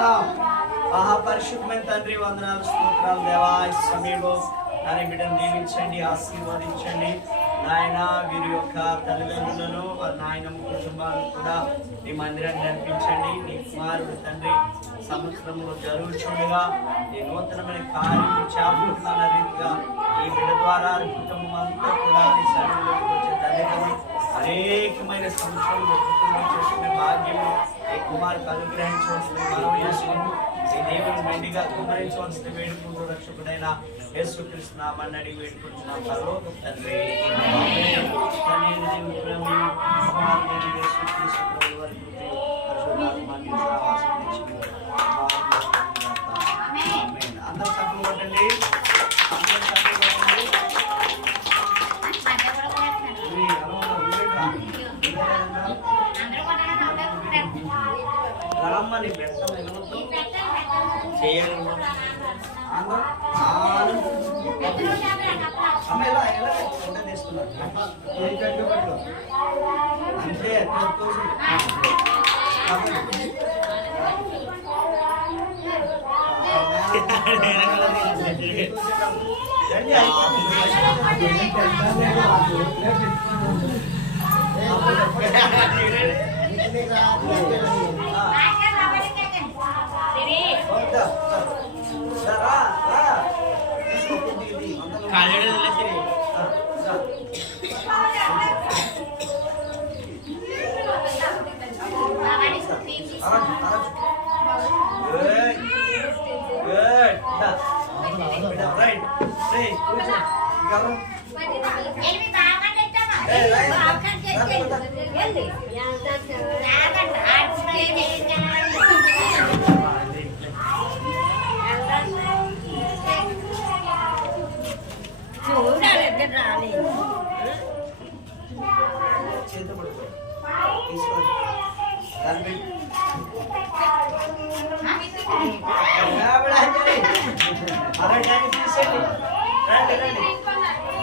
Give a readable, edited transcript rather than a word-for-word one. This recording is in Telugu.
స్తోత్రాలు. మహాపరిశుద్ధమైన తండ్రి వందనాలు స్తోత్రాలు దేవా. ఈ సమయంలో నాని బిడ్డను దీవించండి, ఆశీర్వదించండి నాయన. వీరి యొక్క తల్లిదండ్రులను నాయన కుటుంబాలను కూడా నీ మందిరాన్ని నడిపించండి. నీ కుమారుడు తండ్రి సంవత్సరంలో జరుగుతుండగా ఈ నూతనమైన కార్యం చేపడుతున్న రీతిగా ఈ బిడ్డ ద్వారా కుటుంబం అంతా కూడా నీ సన్నిధిలోకి వచ్చే తల్లిదండ్రులు అనేకమైన సంవత్సరంలో కుటుంబం చేసుకునే భాగ్యము ఈ కుమారుకు అనుగ్రహించవలసిన మనం చేసుకుంటూ ఈ దేవుని మెండిగా కుమరించవలసిన వేడుకుంటూ రక్షకుడైన యేసుక్రీస్తు నామమున అడిగి వేడుకుంటున్నాం పరలోక తండ్రి. అందరూ తప్పులు కొట్టండి. రామ్మని పెట్టం చేయాలి. అమ్మ ఎలా ఎలా తీసుకున్నారు అంటే అరే